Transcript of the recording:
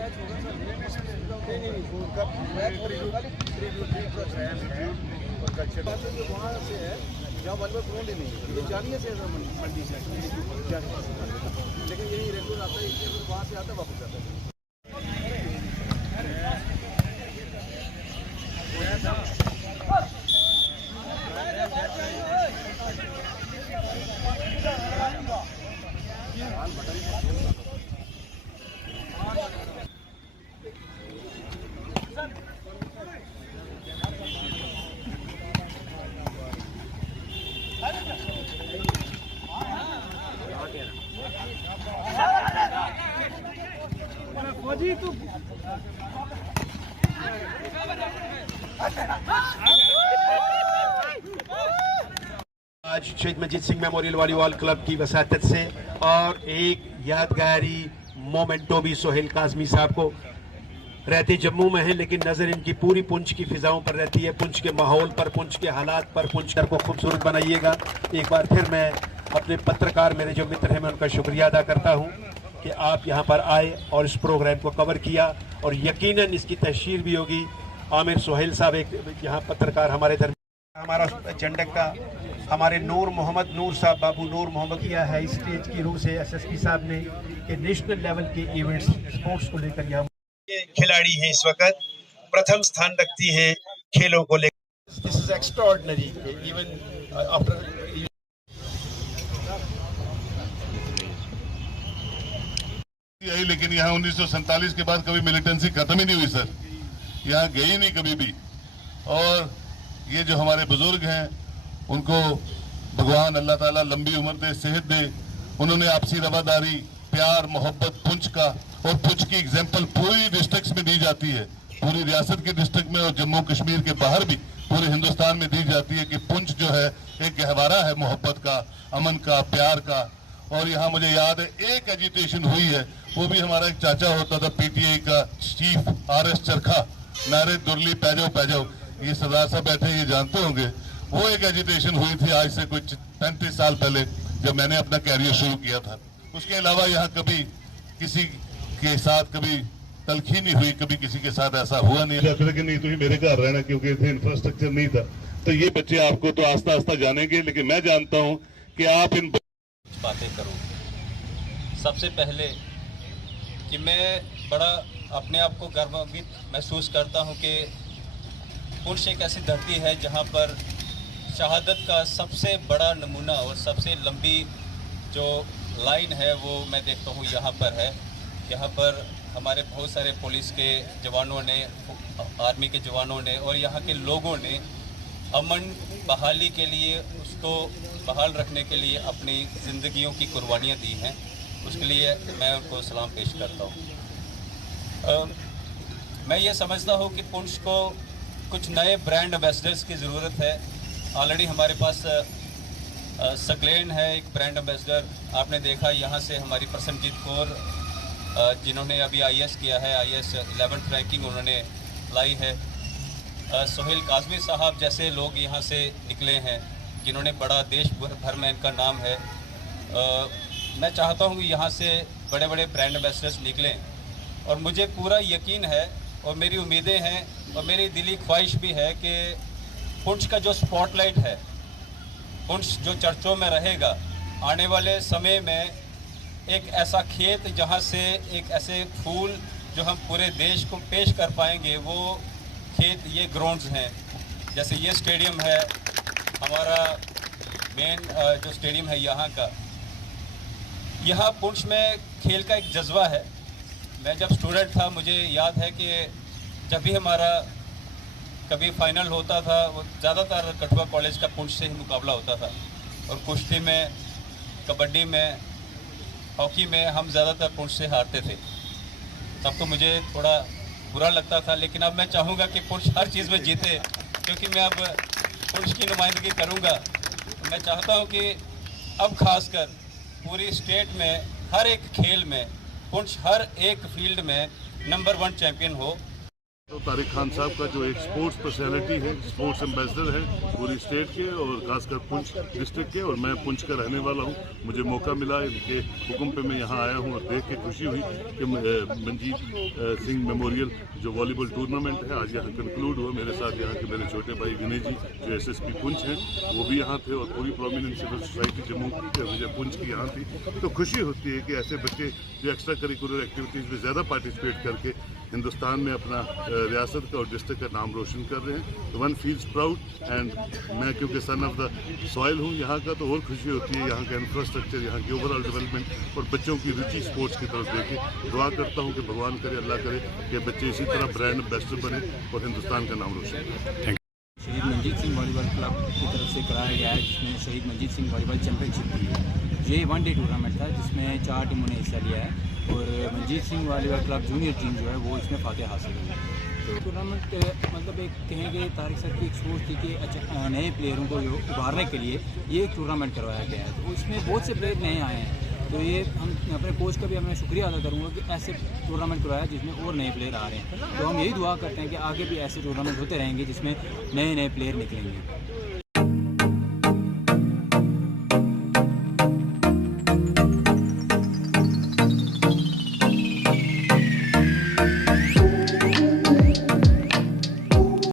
Match होगा sir. नहीं उनका मैच वहाँ से है जहाँ वॉलीबॉल ग्राउंड ही नहीं है, ये जानिए से मंडी से, लेकिन यही रेगुलर आता है, वहाँ से आता है वापस जाता है। आज शहीद मजीद सिंह मेमोरियल वॉलीबॉल क्लब की वसातत से और एक यादगारी मोमेंटो भी सोहेल काजमी साहब को, रहते जम्मू में है लेकिन नजर इनकी पूरी पुंछ की फिजाओं पर रहती है, पुंछ के माहौल पर, पुंछ के हालात पर। पुंछ को खूबसूरत बनाइएगा। एक बार फिर मैं अपने पत्रकार मेरे जो मित्र हैं मैं उनका शुक्रिया अदा करता हूं कि आप यहां पर आए और इस प्रोग्राम को कवर किया, और यकीनन इसकी तशहीर भी होगी। आमिर सोहेल साहब एक यहाँ पत्रकार हमारे दरमियान, हमारा चंडक का हमारे नूर साहब, बाबू नूर मोहम्मद किया है स्टेज की रूह से एसएसपी साहब ने कि नेशनल लेवल के इवेंट्स स्पोर्ट्स को लेकर यहाँ खिलाड़ी हैं, इस वक्त प्रथम स्थान रखती हैं खेलों को लेकर। This is extraordinary even after. लेकिन यहाँ 1947 के बाद कभी मिलिटेंसी खत्म ही नहीं हुई सर, यहाँ गई नहीं कभी भी। और ये जो हमारे बुजुर्ग हैं उनको भगवान अल्लाह ताला लंबी उम्र दे, सेहत दे। उन्होंने आपसी रवादारी, प्यार, मोहब्बत पुंछ का, और पुंछ की एग्जाम्पल पूरी डिस्ट्रिक्ट में दी जाती है, पूरी रियासत के डिस्ट्रिक्ट में और जम्मू कश्मीर के बाहर भी पूरे हिंदुस्तान में दी जाती है कि पुंछ जो है एक गहवारा है मोहब्बत का, अमन का, प्यार का। और यहाँ मुझे याद है एक एजिटेशन हुई है, वो भी हमारा एक चाचा होता था पीटीआई का चीफ RS चरखा, नारे दुरली पैजाओ पैजाओ, ये सरदार साहब बैठे ये जानते होंगे। वो एक एजिटेशन हुई थी आज से कुछ 35 साल पहले जब मैंने अपना कैरियर शुरू किया था। उसके अलावा यहाँ कभी किसी के साथ कभी तलखी नहीं हुई, कभी किसी के साथ ऐसा हुआ नहीं। लेकिन नहीं तो मेरे घर रहना क्योंकि इंफ्रास्ट्रक्चर नहीं था, तो ये बच्चे आपको तो आस्ता आस्ता जानेंगे, लेकिन मैं जानता हूँ कि आप इन बातें करूं। सबसे पहले कि मैं बड़ा अपने आप को गर्वान्वित महसूस करता हूं कि पुंछ एक ऐसी धरती है जहां पर शहादत का सबसे बड़ा नमूना और सबसे लंबी जो लाइन है वो मैं देखता हूं यहाँ पर है। यहाँ पर हमारे बहुत सारे पुलिस के जवानों ने, आर्मी के जवानों ने और यहाँ के लोगों ने अमन बहाली के लिए, उसको बहाल रखने के लिए अपनी ज़िंदगियों की कुर्बानियाँ दी हैं। उसके लिए मैं उनको सलाम पेश करता हूँ। मैं ये समझता हूँ कि पुंछ को कुछ नए ब्रांड एम्बेसडर्स की ज़रूरत है। ऑलरेडी हमारे पास सकलेन है एक ब्रांड एम्बेसडर। आपने देखा यहाँ से हमारी प्रसन्नजीत कौर जिन्होंने अभी IAS किया है, IAS 11th रैंकिंग उन्होंने लाई है। सोहेल काजमी साहब जैसे लोग यहाँ से निकले हैं जिन्होंने बड़ा देश भर में इनका नाम है। मैं चाहता हूँ कि यहाँ से बड़े बड़े ब्रांड एम्बेसडर्स निकलें, और मुझे पूरा यकीन है और मेरी उम्मीदें हैं और मेरी दिली ख्वाहिश भी है कि पुंछ का जो स्पॉटलाइट है, पुंछ जो चर्चों में रहेगा आने वाले समय में, एक ऐसा खेत जहाँ से एक ऐसे फूल जो हम पूरे देश को पेश कर पाएंगे, वो खेत ये ग्राउंड्स हैं। जैसे ये स्टेडियम है हमारा मेन जो स्टेडियम है यहाँ का, यहाँ पुंछ में खेल का एक जज्बा है। मैं जब स्टूडेंट था मुझे याद है कि जब भी हमारा कभी फाइनल होता था वो ज़्यादातर कठुआ कॉलेज का पुंछ से ही मुकाबला होता था, और कुश्ती में, कबड्डी में, हॉकी में हम ज़्यादातर पुंछ से हारते थे। तब तो मुझे थोड़ा बुरा लगता था, लेकिन अब मैं चाहूँगा कि पुंछ हर चीज़ में जीते, क्योंकि मैं अब पुंछ की नुमाइंदगी करूँगा। मैं चाहता हूँ कि अब खासकर पूरी स्टेट में हर एक खेल में पुंछ हर एक फील्ड में नंबर 1 चैम्पियन हो। तो तारिक खान साहब का जो एक स्पोर्ट्स पर्सनैलिटी है, स्पोर्ट्स एम्बेसडर है पूरी स्टेट के और खासकर पुंछ डिस्ट्रिक्ट के, और मैं पुंछ का रहने वाला हूँ। मुझे मौका मिला इनके हुक्म पे मैं यहाँ आया हूँ और देख के खुशी हुई कि मनजीत सिंह मेमोरियल जो वॉलीबॉल टूर्नामेंट है आज यहाँ कंक्लूड हुआ। मेरे साथ यहाँ के मेरे छोटे भाई विनय जी जो SSP पुंछ हैं वो भी यहाँ थे, और पूरी प्रोमिनेंट सिविल सोसाइटी जम्मू की विजय पुंछ की यहाँ थी। तो खुशी होती है कि ऐसे बच्चे जो एक्स्ट्रा करिकुलर एक्टिविटीज़ में ज़्यादा पार्टिसिपेट करके हिंदुस्तान में अपना रियासत का और डिस्ट्रिक्ट का नाम रोशन कर रहे हैं। तो वन फील्स प्राउड, एंड मैं क्योंकि सन ऑफ द सॉइल हूँ यहाँ का, तो और खुशी होती है यहाँ का इंफ्रास्ट्रक्चर, यहाँ की ओवरऑल डेवलपमेंट और बच्चों की रुचि स्पोर्ट्स की तरफ देखे। दुआ करता हूँ कि भगवान करे, अल्लाह करे कि बच्चे इसी तरह ब्रांड एम्बेसडर बने और हिंदुस्तान का नाम रोशन करें। शहीद मंजीत सिंह वॉलीबॉल क्लब की तरफ से कराया गया है, जिसमें शहीद मंजीत सिंह वॉलीबॉल चैंपियनशिप हुई है। ये 1 डे टूर्नामेंट था जिसमें 4 टीमों ने हिस्सा लिया है और Manjeet Singh volleyball club junior team जो है वो इसमें फातेह हासिल हुई है। तो टूर्नामेंट मतलब एक कहें कि तारिक सर की एक सोच थी कि अच्छा नए प्लेयरों को उभारने के लिए ये एक टूर्नामेंट करवाया गया है। तो इसमें बहुत से प्लेयर नए आए हैं, तो ये हम अपने कोच का भी मैं शुक्रिया अदा करूँगा कि ऐसे टूर्नामेंट करवाया जिसमें और नए प्लेयर आ रहे हैं। तो हम यही दुआ करते हैं कि आगे भी ऐसे टूर्नामेंट होते रहेंगे जिसमें नए नए प्लेयर निकलेंगे।